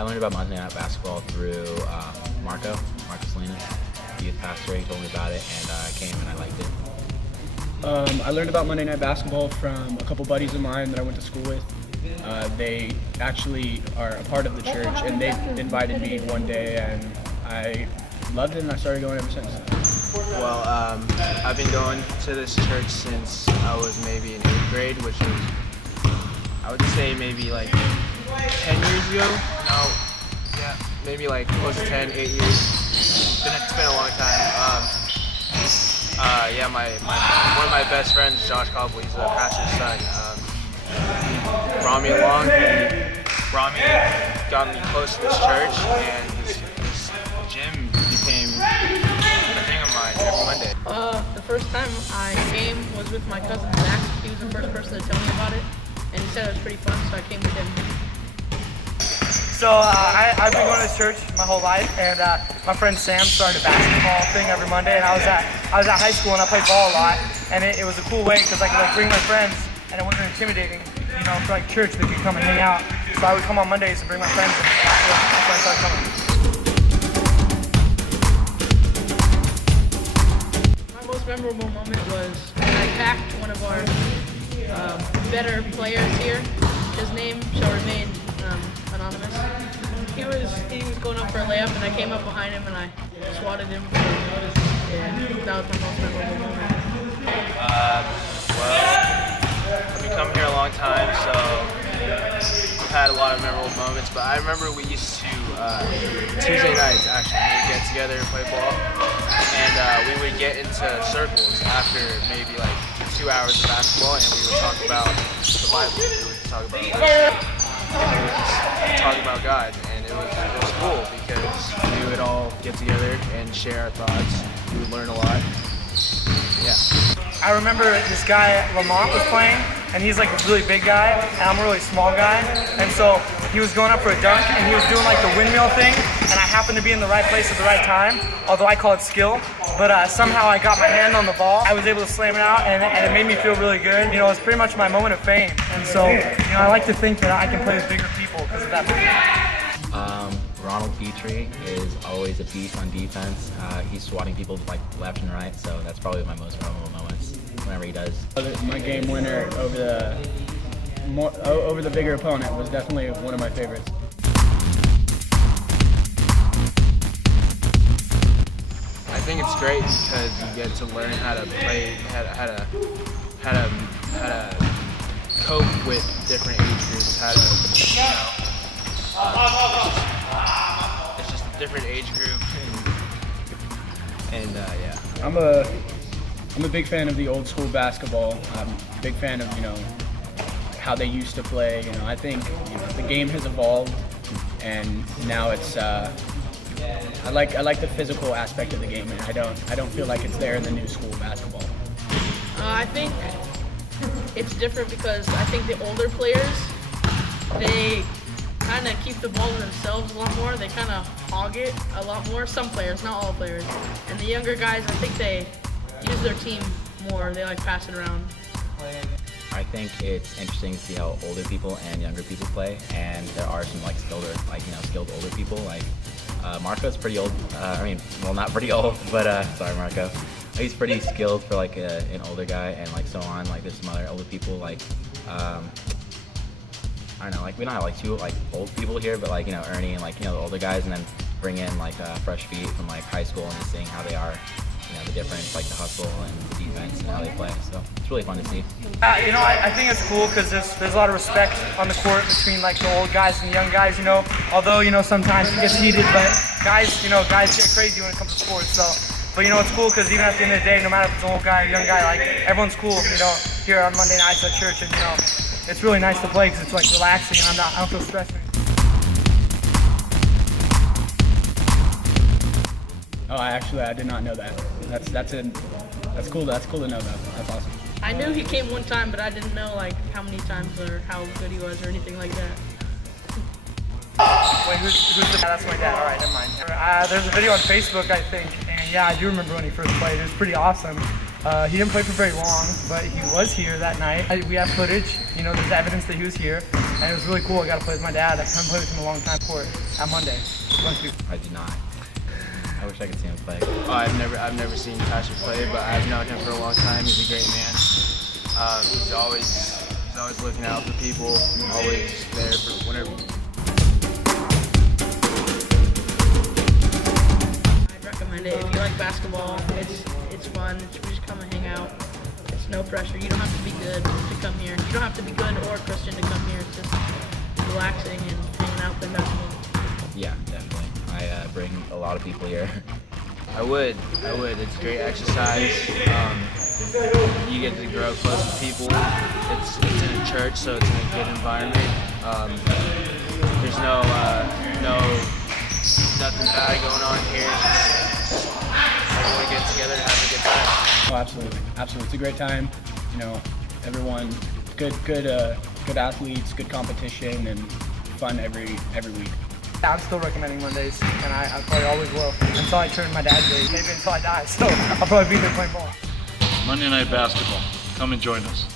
I learned about Monday Night Basketball through Marco Salinas, the youth pastor. He told me about it, and I came and I liked it. I learned about Monday Night Basketball from a couple buddies of mine that I went to school with. They actually are a part of the church, and they invited me one day, and I loved it, and I started going ever since. Well, I've been going to this church since I was maybe in 8th grade, which was, I would say maybe like 10 years ago. No, yeah, maybe like close to 10, 8 years. It's been a long time. Yeah, one of my best friends, Josh Cobley, he's the pastor's son. He brought me along. Got me close to this church, and his gym became a thing of mine every Monday. The first time I came was with my cousin Zach. He was the first person to tell me about it, and he said it was pretty fun, so I came with him. So I've been going to church my whole life, and my friend Sam started a basketball thing every Monday, and I was at high school and I played ball a lot, and it was a cool way because I could like bring my friends, and it wasn't intimidating, you know, for like church they could come and hang out. So I would come on Mondays and bring my friends, and my friends started coming. My most memorable moment was when I packed one of our better players here. His name shall remain anonymous. He was going up for a layup, and I came up behind him and I swatted him. Yeah, that was my most memorable moment. Well, I've been coming here a long time, so we've had a lot of memorable moments. But I remember we used to Tuesday nights actually we would get together and play ball, and we would get into circles after maybe like 2 hours of basketball, and we would talk about the Bible. We would talk about talk about God, and it was cool because we would all get together and share our thoughts. We would learn a lot. Yeah. I remember this guy Lamont was playing, and he's like a really big guy, and I'm a really small guy, and so he was going up for a dunk, and he was doing like the windmill thing, and I happened to be in the right place at the right time, although I call it skill, but somehow I got my hand on the ball. I was able to slam it out, and it made me feel really good. You know, it's pretty much my moment of fame, and so, you know, I like to think that I can play with bigger people because of that moment. Ronald Petrie is always a beast on defense. He's swatting people like left and right, so that's probably my most memorable moments whenever he does. My game winner over the bigger opponent was definitely one of my favorites. I think it's great because you get to learn how to play, how to cope with different age groups, how to, you know, it's just a different age group, and yeah. I'm a big fan of the old school basketball. I'm a big fan of, you know, how they used to play. You know, I think, you know, the game has evolved, and now it's I like the physical aspect of the game, and I don't feel like it's there in the new school basketball. I think it's different because I think the older players, they kind of keep the ball to themselves a lot more. They kind of hog it a lot more. Some players, not all players. And the younger guys, I think they use their team more. They like pass it around. I think it's interesting to see how older people and younger people play, and there are some like skilled older people. Like Marco's pretty old. I mean, well, not pretty old, but sorry, Marco. He's pretty skilled for like an older guy, and like so on. Like there's some other older people like. I don't know, like we don't have like two like old people here, but like, you know, Ernie and like, you know, the older guys, and then bring in like fresh feet from like high school and just seeing how they are, you know, the difference, like the hustle and the defense and how they play. So it's really fun to see. You know, I think it's cool because there's a lot of respect on the court between like the old guys and the young guys, you know, although, you know, sometimes it gets heated, but guys get crazy when it comes to sports. So, but you know, it's cool because even at the end of the day, no matter if it's an old guy or a young guy, like everyone's cool, you know, here on Monday nights at church, and you know, it's really nice to play because it's like relaxing, and I don't feel stressed. Oh, I did not know that. That's cool. That's cool to know that. That's awesome. I knew he came one time, but I didn't know like how many times or how good he was or anything like that. Wait, who's the dad? That's my dad. All right, never mind. There's a video on Facebook, I think, and yeah, I do remember when he first played. It was pretty awesome. He didn't play for very long, but he was here that night. We have footage, you know, there's evidence that he was here, and it was really cool. I got to play with my dad. I haven't played with him in a long time court on Monday. I do not. I wish I could see him play. Oh, I've never seen Patrick play, but I've known him for a long time. He's a great man. He's always looking out for people, always there for whenever. I'd recommend it if you like basketball. It's fun. We just come and hang out. It's no pressure. You don't have to be good to come here. You don't have to be good or Christian to come here. It's just relaxing and hanging out playing basketball. Yeah, definitely. I bring a lot of people here. I would. It's great exercise. You get to grow close with people. It's in a church, so it's in a good environment. There's nothing bad going on here. Just everyone getting together and having a good time. Oh, absolutely. It's a great time. You know, everyone, good athletes, good competition, and fun every week. I'm still recommending Mondays, and I probably always will until I turn my dad's age, maybe until I die. So I'll probably be there playing ball. Monday night basketball. Come and join us.